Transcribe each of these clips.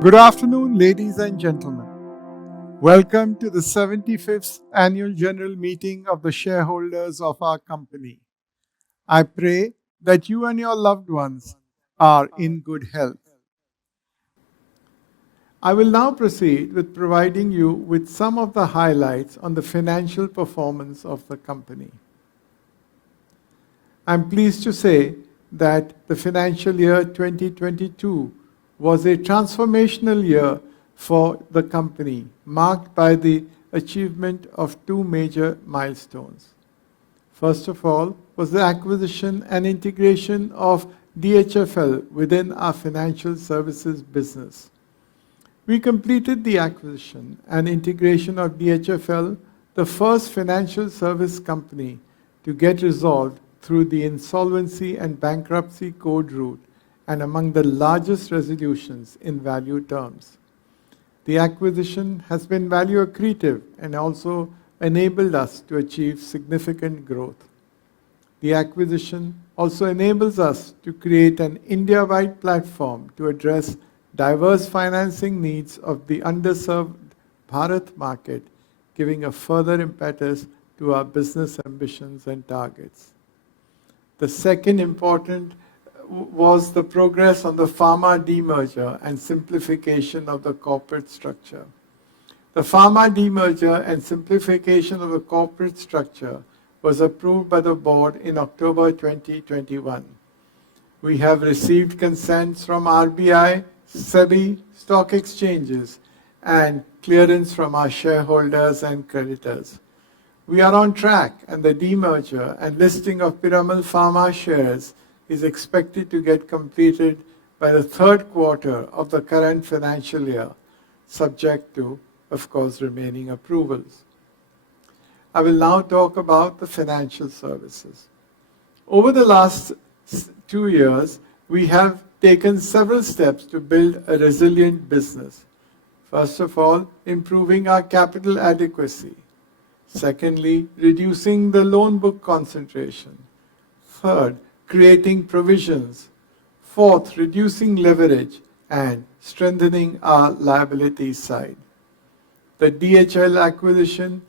Good afternoon, ladies and gentlemen. Welcome to the 75th Annual General Meeting of the shareholders of our company. I pray that you and your loved ones are in good health. I will now proceed with providing you with some of the highlights on the financial performance of the company. I'm pleased to say that the financial year 2022 was a transformational year for the company, marked by the achievement of two major milestones. First of all was the acquisition and integration of DHFL within our financial services business. We completed the acquisition and integration of DHFL, the first financial service company to get resolved through the insolvency and bankruptcy code route, and among the largest resolutions in value terms. The acquisition has been value accretive and also enabled us to achieve significant growth. The acquisition also enables us to create an India-wide platform to address diverse financing needs of the underserved Bharat market, giving a further impetus to our business ambitions and targets. The second important was the progress on the pharma demerger and simplification of the corporate structure. The pharma demerger and simplification of the corporate structure was approved by the board in October 2021. We have received consents from RBI, SEBI, stock exchanges, and clearance from our shareholders and creditors. We are on track, and the demerger and listing of Piramal Pharma shares is expected to get completed by the third quarter of the current financial year, subject to, of course, remaining approvals. I will now talk about the financial services. Over the last 2 years, we have taken several steps to build a resilient business. First of all, improving our capital adequacy. Secondly, reducing the loan book concentration. Third, creating provisions. Fourth, reducing leverage and strengthening our liability side. The DHL acquisition,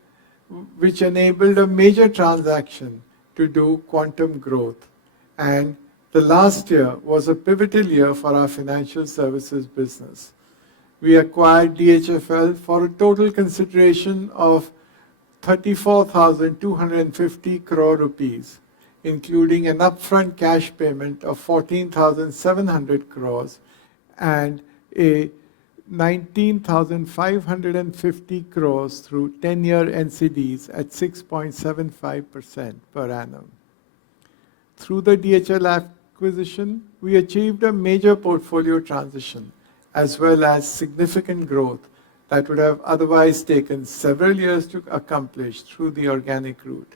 which enabled a major transaction to do quantum growth. And the last year was a pivotal year for our financial services business. We acquired DHFL for a total consideration of 34,250 crore rupees, including an upfront cash payment of 14,700 crores and a 19,550 crores through 10-year NCDs at 6.75% per annum. Through the DHL acquisition, we achieved a major portfolio transition as well as significant growth that would have otherwise taken several years to accomplish through the organic route.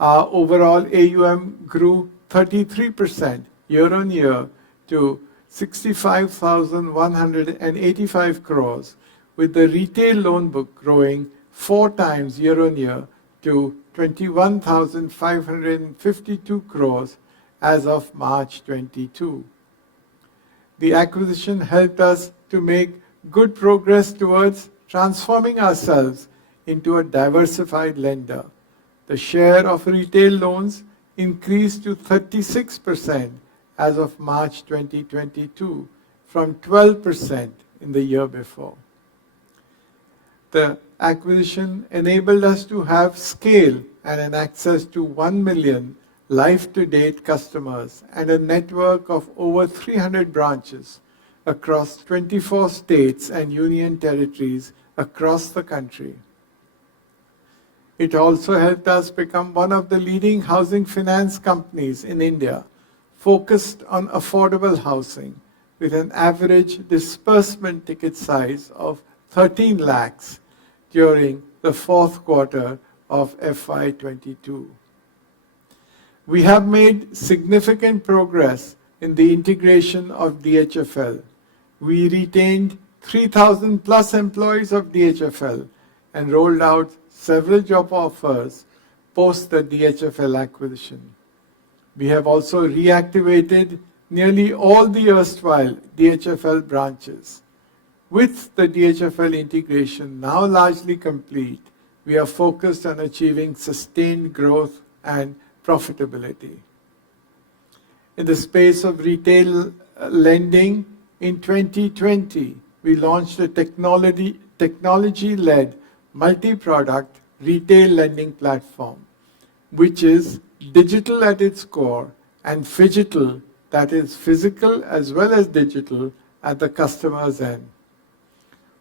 Our overall AUM grew 33% year on year to 65,185 crores, with the retail loan book growing 4 times year on year to 21,552 crores as of March 22. The acquisition helped us to make good progress towards transforming ourselves into a diversified lender. The share of retail loans increased to 36% as of March 2022 from 12% in the year before. The acquisition enabled us to have scale and an access to 1 million life-to-date customers and a network of over 300 branches across 24 states and union territories across the country. It also helped us become one of the leading housing finance companies in India, focused on affordable housing, with an average disbursement ticket size of 13 lakhs during the fourth quarter of FY22. We have made significant progress in the integration of DHFL. We retained 3,000 plus employees of DHFL and rolled out several job offers post the DHFL acquisition. We have also reactivated nearly all the erstwhile DHFL branches. With the DHFL integration now largely complete, we are focused on achieving sustained growth and profitability. In the space of retail lending, in 2020, we launched a technology-led multi-product retail lending platform, which is digital at its core and phygital, that is physical as well as digital, at the customer's end.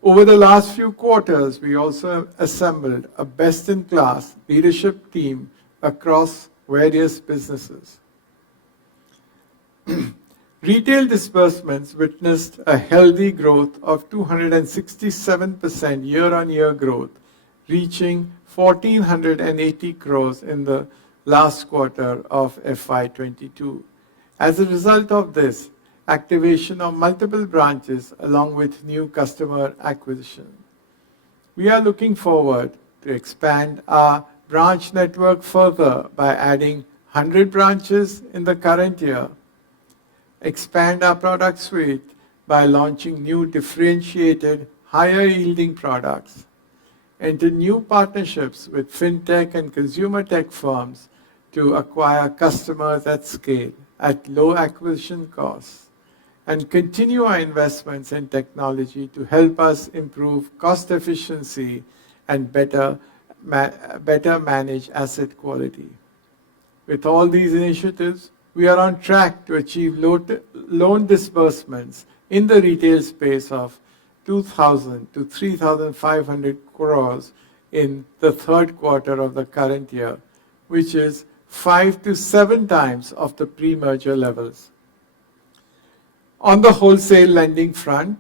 Over the last few quarters, we also assembled a best-in-class leadership team across various businesses. Retail disbursements witnessed a healthy growth of 267% year-on-year growth, reaching 1,480 crores in the last quarter of FY22. As a result of this, activation of multiple branches along with new customer acquisition. We are looking forward to expand our branch network further by adding 100 branches in the current year, expand our product suite by launching new differentiated, higher yielding products, enter new partnerships with fintech and consumer tech firms to acquire customers at scale at low acquisition costs, and continue our investments in technology to help us improve cost efficiency and better manage asset quality. With all these initiatives, we are on track to achieve loan disbursements in the retail space of 2,000 to 3,500 crores in the third quarter of the current year, which is 5 to 7 times of the pre-merger levels. On the wholesale lending front,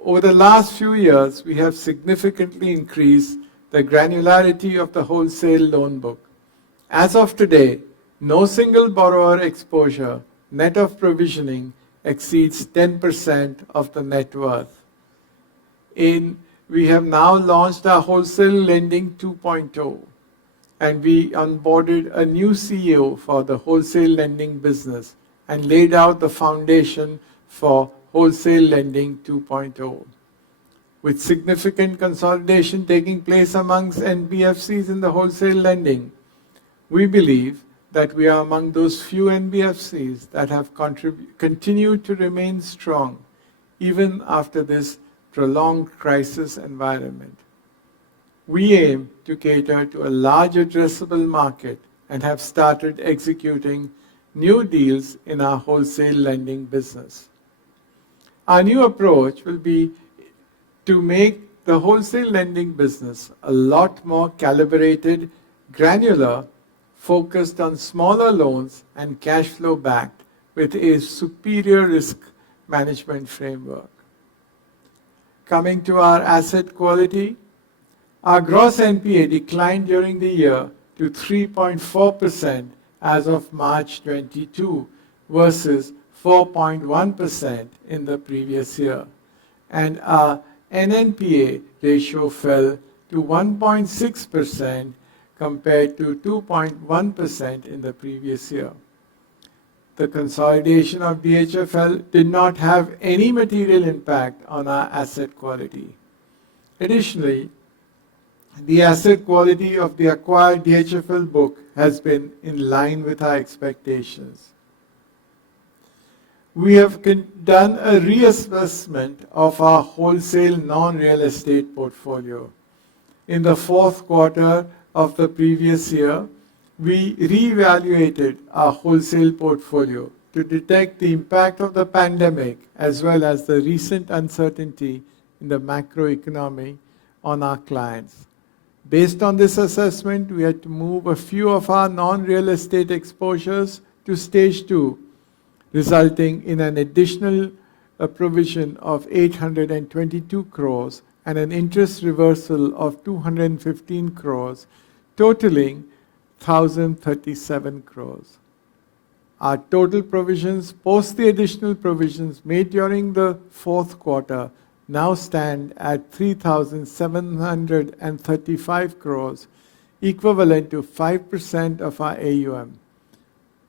over the last few years, we have significantly increased the granularity of the wholesale loan book. As of today, no single borrower exposure, net of provisioning, exceeds 10% of the net worth. We have now launched our Wholesale Lending 2.0, and we onboarded a new CEO for the wholesale lending business and laid out the foundation for Wholesale Lending 2.0. With significant consolidation taking place amongst NBFCs in the wholesale lending, we believe that we are among those few NBFCs that have continued to remain strong even after this prolonged crisis environment. We aim to cater to a large addressable market and have started executing new deals in our wholesale lending business. Our new approach will be to make the wholesale lending business a lot more calibrated, granular, focused on smaller loans and cash flow backed with a superior risk management framework. Coming to our asset quality, our gross NPA declined during the year to 3.4% as of March 22 versus 4.1% in the previous year, and our NNPA ratio fell to 1.6% compared to 2.1% in the previous year. The consolidation of DHFL did not have any material impact on our asset quality. Additionally, the asset quality of the acquired DHFL book has been in line with our expectations. We have done a reassessment of our wholesale non-real estate portfolio. In the fourth quarter of the previous year, we reevaluated our wholesale portfolio to detect the impact of the pandemic as well as the recent uncertainty in the macroeconomy on our clients. Based on this assessment, we had to move a few of our non-real estate exposures to stage 2, resulting in an additional provision of 822 crores and an interest reversal of 215 crores, totaling 1,037 crores. Our total provisions post the additional provisions made during the fourth quarter now stand at 3,735 crores, equivalent to 5% of our AUM.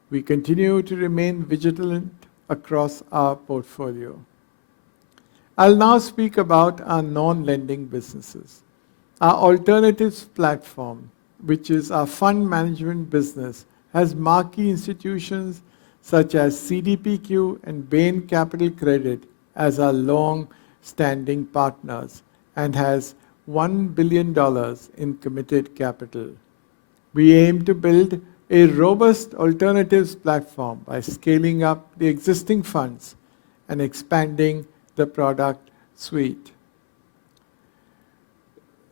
We continue to remain vigilant across our portfolio. I'll now speak about our non-lending businesses. Our alternatives platform, which is our fund management business, has marquee institutions such as CDPQ and Bain Capital Credit as our long-standing partners and has $1 billion in committed capital. We aim to build a robust alternatives platform by scaling up the existing funds and expanding the product suite.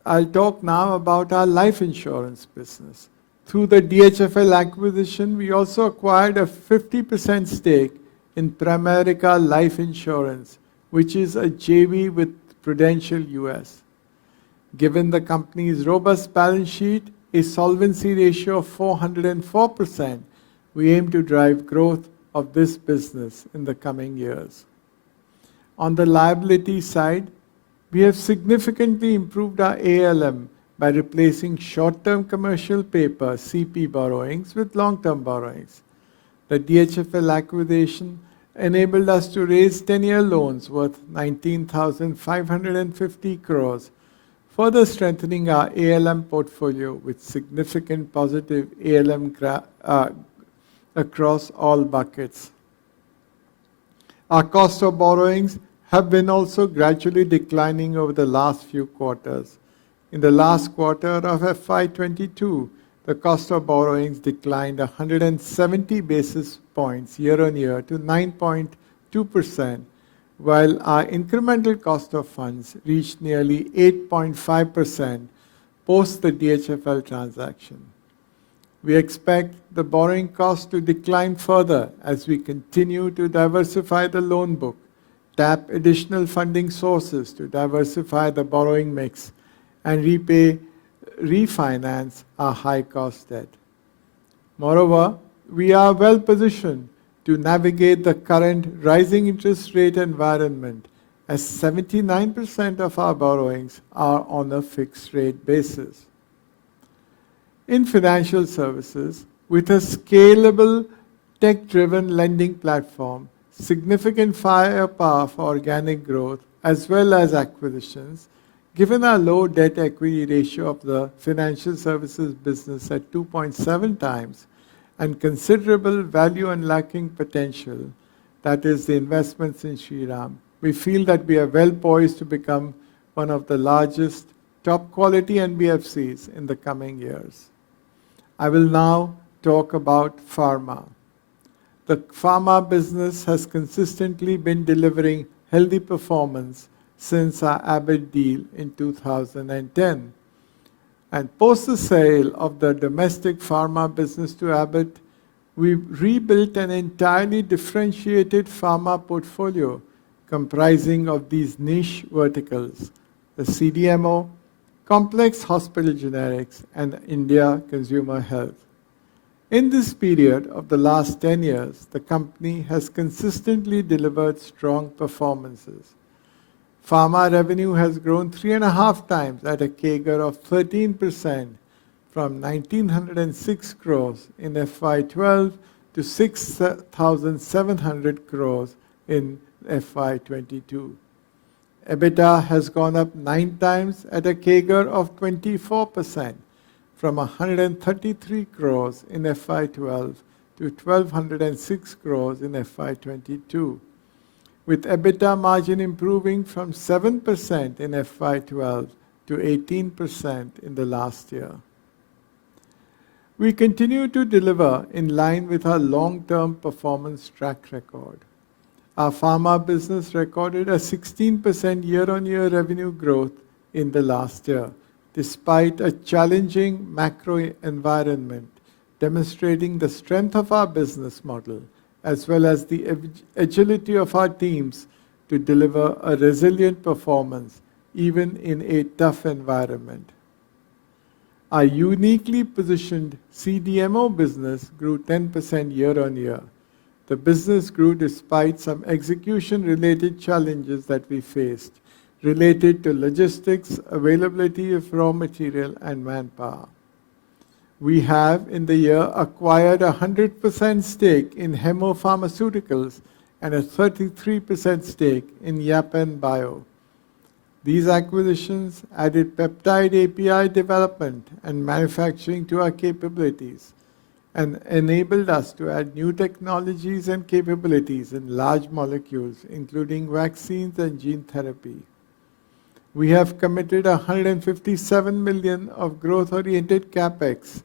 I'll talk now about our life insurance business. Through the DHFL acquisition, we also acquired a 50% stake in Pramerica Life Insurance, which is a JV with Prudential US. Given the company's robust balance sheet, a solvency ratio of 404%, we aim to drive growth of this business in the coming years. On the liability side, we have significantly improved our ALM by replacing short-term commercial paper CP borrowings with long-term borrowings. The DHFL acquisition enabled us to raise 10-year loans worth 19,550 crores, further strengthening our ALM portfolio with significant positive ALM across all buckets. Our cost of borrowings have been also gradually declining over the last few quarters. In the last quarter of FY22, the cost of borrowings declined 170 basis points year on year to 9.2%, while our incremental cost of funds reached nearly 8.5% post the DHFL transaction. We expect the borrowing cost to decline further as we continue to diversify the loan book, tap additional funding sources to diversify the borrowing mix, and refinance our high-cost debt. Moreover, we are well positioned to navigate the current rising interest rate environment as 79% of our borrowings are on a fixed rate basis. In financial services, with a scalable, tech-driven lending platform, significant firepower for organic growth as well as acquisitions, given our low debt equity ratio of the financial services business at 2.7 times and considerable value unlocking potential, that is the investments in Shriram, we feel that we are well poised to become one of the largest top quality NBFCs in the coming years. I will now talk about pharma. The pharma business has consistently been delivering healthy performance since our Abbott deal in 2010. And post the sale of the domestic pharma business to Abbott, we rebuilt an entirely differentiated pharma portfolio comprising of these niche verticals: the CDMO, complex hospital generics, and India consumer health. In this period of the last 10 years, the company has consistently delivered strong performances. Pharma revenue has grown 3.5 times at a CAGR of 13% from 1,906 crores in FY12 to 6,700 crores in FY22. EBITDA has gone up 9 times at a CAGR of 24% from 133 crores in FY12 to 1,206 crores in FY22, with EBITDA margin improving from 7% in FY12 to 18% in the last year. We continue to deliver in line with our long-term performance track record. Our pharma business recorded a 16% year-on-year revenue growth in the last year, despite a challenging macro environment, demonstrating the strength of our business model as well as the agility of our teams to deliver a resilient performance even in a tough environment. Our uniquely positioned CDMO business grew 10% year-on-year. The business grew despite some execution-related challenges that we faced, related to logistics, availability of raw material, and manpower. We have, in the year, acquired a 100% stake in Hemo Pharmaceuticals, and a 33% stake in Yapan Bio. These acquisitions added peptide API development and manufacturing to our capabilities and enabled us to add new technologies and capabilities in large molecules, including vaccines and gene therapy. We have committed 157 million of growth-oriented CapEx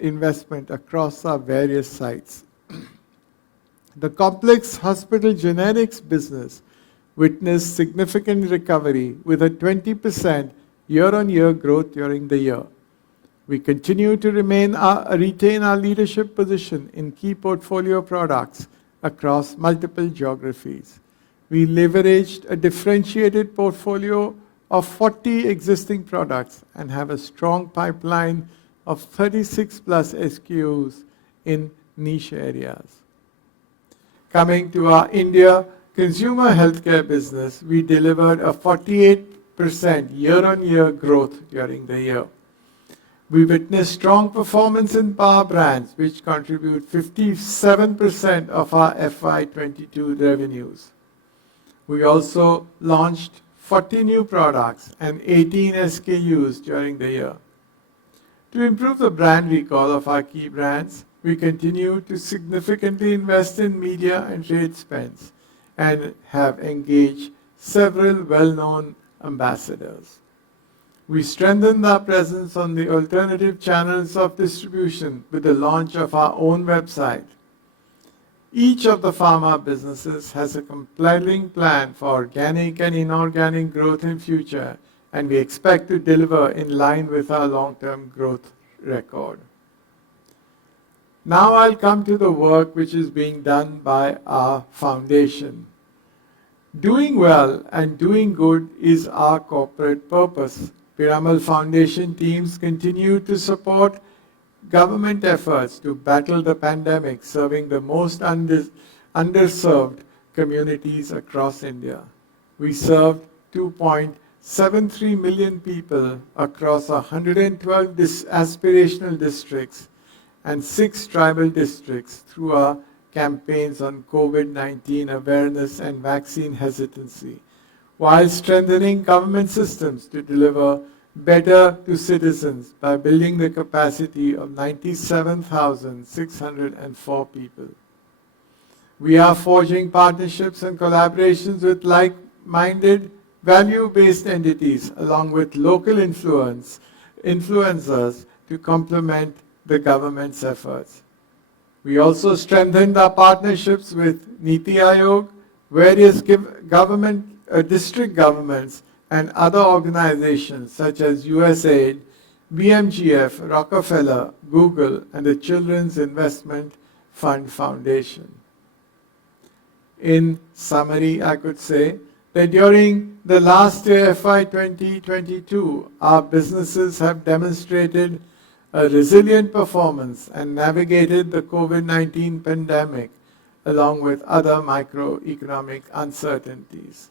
investment across our various sites. The complex hospital generics business witnessed significant recovery with a 20% year-on-year growth during the year. We continue to retain our leadership position in key portfolio products across multiple geographies. We leveraged a differentiated portfolio of 40 existing products and have a strong pipeline of 36 plus SKUs in niche areas. Coming to our India consumer healthcare business, we delivered a 48% year-on-year growth during the year. We witnessed strong performance in power brands, which contribute 57% of our FY22 revenues. We also launched 40 new products and 18 SKUs during the year. To improve the brand recall of our key brands, we continue to significantly invest in media and trade spends and have engaged several well-known ambassadors. We strengthened our presence on the alternative channels of distribution with the launch of our own website. Each of the pharma businesses has a compelling plan for organic and inorganic growth in future, and we expect to deliver in line with our long-term growth record. Now I'll come to the work which is being done by our foundation. Doing well and doing good is our corporate purpose. Piramal Foundation teams continue to support government efforts to battle the pandemic, serving the most underserved communities across India. We served 2.73 million people across 112 aspirational districts and 6 tribal districts through our campaigns on COVID-19 awareness and vaccine hesitancy, while strengthening government systems to deliver better to citizens by building the capacity of 97,604 people. We are forging partnerships and collaborations with like-minded, value-based entities along with local influencers to complement the government's efforts. We also strengthened our partnerships with Niti Aayog, various district governments, and other organizations such as USAID, BMGF, Rockefeller, Google, and the Children's Investment Fund Foundation. In summary, I could say that during the last year, FY 2022, our businesses have demonstrated a resilient performance and navigated the COVID-19 pandemic along with other macroeconomic uncertainties.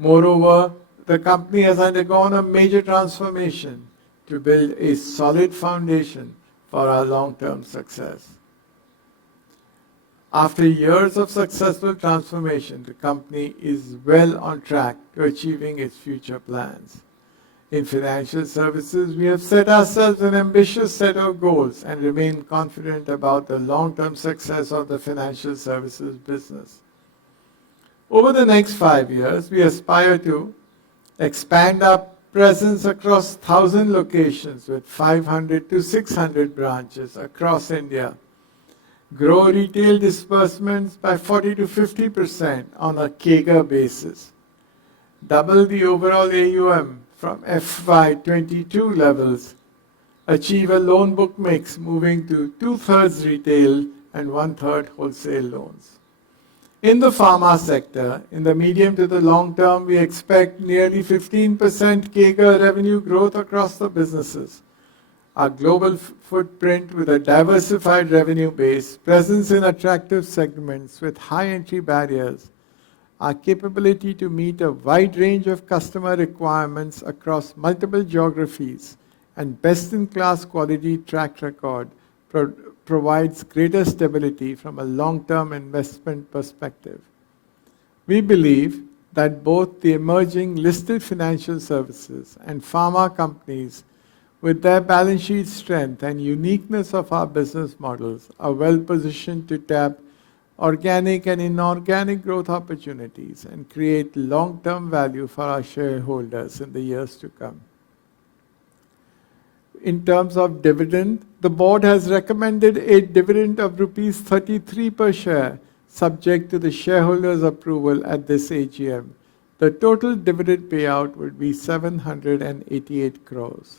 Moreover, the company has undergone a major transformation to build a solid foundation for our long-term success. After years of successful transformation, the company is well on track to achieving its future plans. In financial services, we have set ourselves an ambitious set of goals and remain confident about the long-term success of the financial services business. Over the next 5 years, we aspire to expand our presence across 1,000 locations with 500 to 600 branches across India, grow retail disbursements by 40 to 50% on a CAGR basis, double the overall AUM from FY22 levels, achieve a loan book mix moving to 2/3 retail and 1/3 wholesale loans. In the pharma sector, in the medium to the long term, we expect nearly 15% CAGR revenue growth across the businesses. Our global footprint with a diversified revenue base, presence in attractive segments with high entry barriers, our capability to meet a wide range of customer requirements across multiple geographies, and best-in-class quality track record provides greater stability from a long-term investment perspective. We believe that both the emerging listed financial services and pharma companies, with their balance sheet strength and uniqueness of our business models, are well positioned to tap organic and inorganic growth opportunities and create long-term value for our shareholders in the years to come. In terms of dividend, the board has recommended a dividend of rupees 33 per share, subject to the shareholders' approval at this AGM. The total dividend payout would be 788 crores.